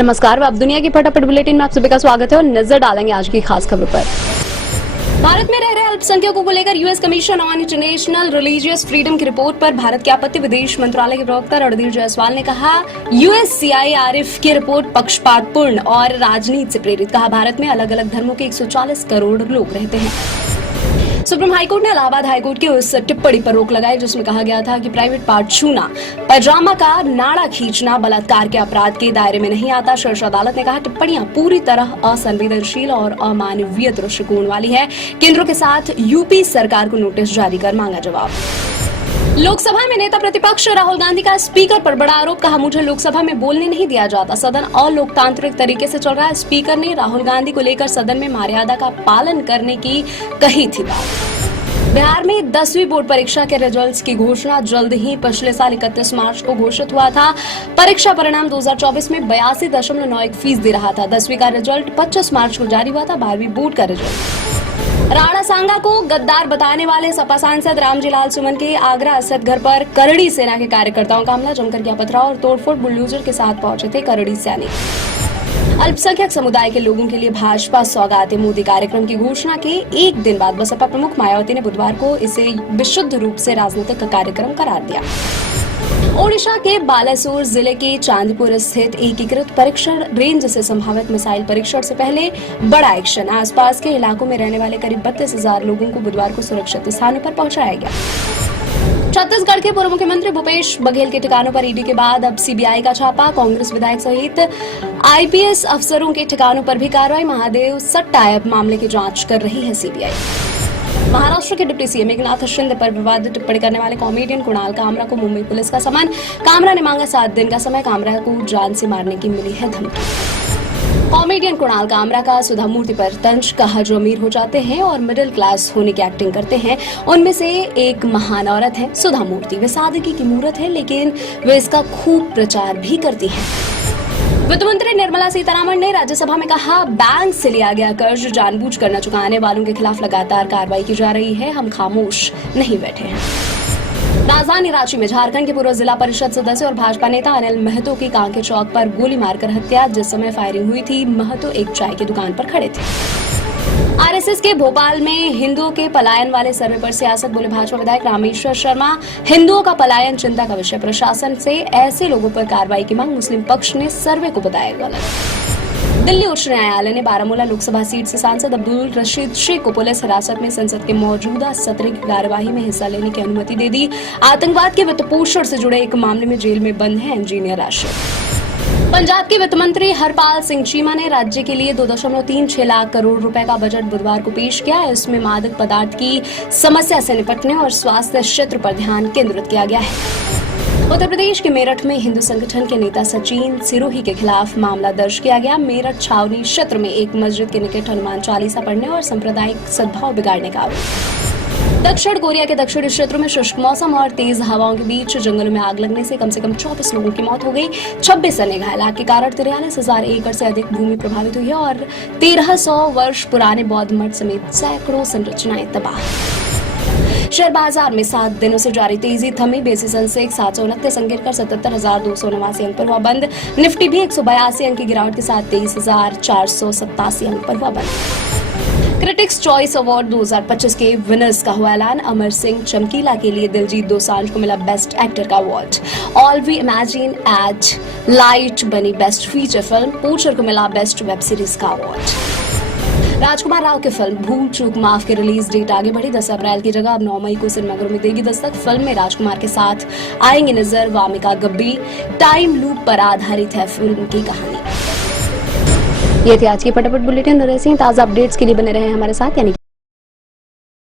नमस्कार, आप दुनिया की फटाफट बुलेटिन में आप सभी का स्वागत है और नजर डालेंगे आज की खास खबर पर। भारत में रह रहे अल्पसंख्यकों को लेकर US commission on international religious freedom की रिपोर्ट पर भारत के आपत्ति विदेश मंत्रालय के प्रवक्ता रणधीर जायसवाल ने कहा, यूएससीआईआरएफ की रिपोर्ट पक्षपातपूर्ण और राजनीति से प्रेरित। कहा, भारत में अलग अलग धर्मों के 140 करोड़ लोग रहते हैं। सुप्रीम हाईकोर्ट ने इलाहाबाद हाईकोर्ट की उस टिप्पणी पर रोक लगाई जिसमें कहा गया था कि प्राइवेट पार्ट छूना, पैजामा का नाड़ा खींचना बलात्कार के अपराध के दायरे में नहीं आता। शीर्ष अदालत ने कहा, टिप्पणियां पूरी तरह असंवेदनशील और अमानवीय दृष्टिकोण वाली है। केंद्र के साथ यूपी सरकार को नोटिस जारी कर मांगा जवाब। लोकसभा में नेता प्रतिपक्ष राहुल गांधी का स्पीकर पर बड़ा आरोप। कहा, मुझे लोकसभा में बोलने नहीं दिया जाता, सदन अलोकतांत्रिक तरीके से चल रहा है। स्पीकर ने राहुल गांधी को लेकर सदन में मर्यादा का पालन करने की कही थी बात। बिहार में 10वीं बोर्ड परीक्षा के रिजल्ट्स की घोषणा जल्द ही पिछले साल 31 मार्च को घोषित हुआ था। परीक्षा परिणाम 2024 में 82.91% रहा था। 10वीं का रिजल्ट 25 मार्च को जारी हुआ था। 12वीं बोर्ड का रिजल्ट। राणा सांगा को गद्दार बताने वाले सपा सांसद रामजी लाल सुमन के आगरा स्थित घर पर करड़ी सेना के कार्यकर्ताओं का हमला। जमकर किया पथराव और तोड़फोड़। बुलडोजर के साथ पहुंचे थे करड़ी सैनिक। अल्पसंख्यक समुदाय के लोगों के लिए भाजपा सौगात मोदी कार्यक्रम की घोषणा के एक दिन बाद बसपा प्रमुख मायावती ने बुधवार को इसे विशुद्ध रूप से राजनीतिक कार्यक्रम करार दिया। ओडिशा के बालासोर जिले के चांदीपुर स्थित एकीकृत परीक्षण रेंज से संभावित मिसाइल परीक्षण से पहले बड़ा एक्शन। आसपास के इलाकों में रहने वाले करीब 32,000 लोगों को बुधवार को सुरक्षित स्थानों पर पहुंचाया गया। छत्तीसगढ़ के पूर्व मुख्यमंत्री भूपेश बघेल के ठिकानों पर ईडी के बाद अब सीबीआई का छापा। कांग्रेस विधायक सहित आईपीएस अफसरों के ठिकानों पर भी कार्रवाई। महादेव सट्टा ऐप मामले की जांच कर रही है सीबीआई। महाराष्ट्र के डिप्टी सीएम एकनाथ शिंदे पर विवादित टिप्पणी करने वाले कॉमेडियन कुणाल कामरा को मुंबई पुलिस का समन। कामरा ने मांगा 7 दिन का समय। कामरा को जान से मारने की मिली है धमकी। कॉमेडियन कुणाल कामरा का सुधा मूर्ति पर तंज। कहा, जो अमीर हो जाते हैं और मिडिल क्लास होने की एक्टिंग करते हैं उनमें से एक महान औरत है सुधा मूर्ति। वे सादगी की मूर्त है लेकिन वे इसका खूब प्रचार भी करती है। वित्त मंत्री निर्मला सीतारमण ने राज्यसभा में कहा, बैंक से लिया गया कर्ज जानबूझकर न चुकाने वालों के खिलाफ लगातार कार्रवाई की जा रही है। हम खामोश नहीं बैठे हैं। राजधानी रांची में झारखंड के पूर्व जिला परिषद सदस्य और भाजपा नेता अनिल महतो की कांके चौक पर गोली मारकर हत्या। जिस समय फायरिंग हुई थी, महतो एक चाय की दुकान पर खड़े थे। आरएसएस के भोपाल में हिंदुओं के पलायन वाले सर्वे पर सियासत। बोले भाजपा विधायक रामेश्वर शर्मा, हिंदुओं का पलायन चिंता का विषय। प्रशासन से ऐसे लोगों पर कार्रवाई की मांग। मुस्लिम पक्ष ने सर्वे को बताया गलत। दिल्ली उच्च न्यायालय ने बारामूला लोकसभा सीट से सांसद अब्दुल रशीद शेख को पुलिस हिरासत में संसद के मौजूदा सत्र की कार्यवाही में हिस्सा लेने की अनुमति दे दी। आतंकवाद के वित्त पोषण से जुड़े एक मामले में जेल में बंद है इंजीनियर राशिद। पंजाब के वित्त मंत्री हरपाल सिंह चीमा ने राज्य के लिए 2.36 लाख करोड़ रुपए का बजट बुधवार को पेश किया। इसमें मादक पदार्थ की समस्या से निपटने और स्वास्थ्य क्षेत्र पर ध्यान केंद्रित किया गया है। उत्तर प्रदेश के मेरठ में हिंदू संगठन के नेता सचिन सिरोही के खिलाफ मामला दर्ज किया गया। मेरठ छावनी क्षेत्र में एक मस्जिद के निकट हनुमान चालीसा पढ़ने और सांप्रदायिक सद्भाव बिगाड़ने का आरोप। दक्षिण कोरिया के दक्षिणी क्षेत्रों में शुष्क मौसम और तेज हवाओं के बीच जंगलों में आग लगने से कम 24 लोगों की मौत हो गई। 26 अन्य घायल। आग के कारण 43,000 एकड़ से अधिक भूमि प्रभावित हुई है और 1300 वर्ष पुराने बौद्ध मठ समेत सैकड़ों संरचनाएं तबाह। शेयर बाजार में 7 दिनों से जारी तेजी थमी। बेसी सेंसेक्स 729 अंक गिरकर 77,289 अंक पर हुआ बंद। निफ्टी भी 182 अंक की गिरावट के साथ 23,487 अंक पर हुआ बंद। क्रिटिक्स चॉइस अवार्ड 2025 के विनर्स का हुआ ऐलान। अमर सिंह चमकीला के लिए दिलजीत दोसांझ को मिला बेस्ट एक्टर का award. All we imagine as light बनी बेस्ट फीचर फिल्म। पोचर को मिला बेस्ट वेब सीरीज का अवार्ड। राजकुमार राव की फिल्म भूल चूक माफ की रिलीज डेट आगे बढ़ी। 10 अप्रैल की जगह अब 9 मई को सिनेमाघरों में देगी दस्तक। फिल्म में राजकुमार के साथ आएंगे नजर वामिका गब्बी। टाइम लूप पर आधारित है फिल्म की कहानी। ये थी आज की फटाफट बुलेटिन। ऐसे ही ताज़ा अपडेट्स के लिए बने रहे हमारे साथ यानी